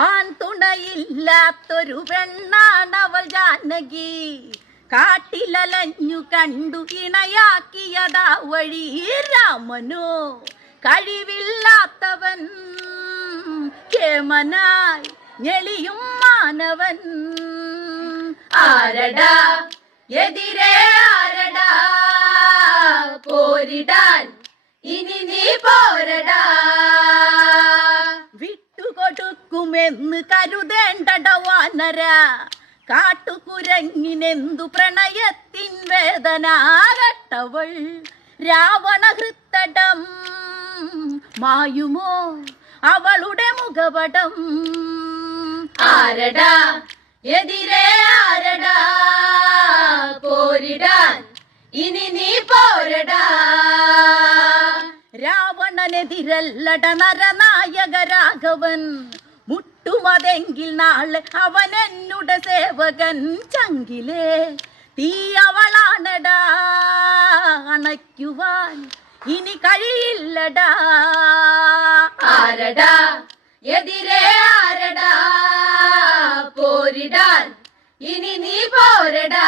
ആൺ തുണയില്ലാത്തൊരു പെണ്ണാണവൾ ജാനകി. കാട്ടിലലഞ്ഞു കണ്ടു ഇണയാക്കിയതാ വഴി. രാമനോ കഴിവില്ലാത്തവൻ, കേമനായി ഞെളിയും മാനവൻ. ആരടാ എതിരെ ആരടാ, പോരിടാൻ ഇനി നീ പോരടാ. വിട്ടുകൊടുക്കുമെന്ന് കരുതേണ്ടട വാനര, കാട്ടുകുരങ്ങിനെന്തു പ്രണയത്തിൻ വേദന. കട്ടവൾ രാവണ ഹൃത്തടം, മായുമോ അവളുടെ മുഖപടം. ആരടാ എതിരെ ആരടാ, പോരിടാൻ ഇനി നീ പോരടാ. രാവണനെതിരല്ലട നരനായക രാഘവൻ, മുട്ടുമതെങ്കിൽ നാളെ അവൻ എന്നുടെ സേവകൻ. ചങ്കിലെ തീയവളാണടാ, അണയ്ക്കുവാൻ ഇനി കഴിയില്ലടാ. ആരടാ എതിരെ ആരടാ, പോരിടാൻ ഇനി നീ പോരടാ.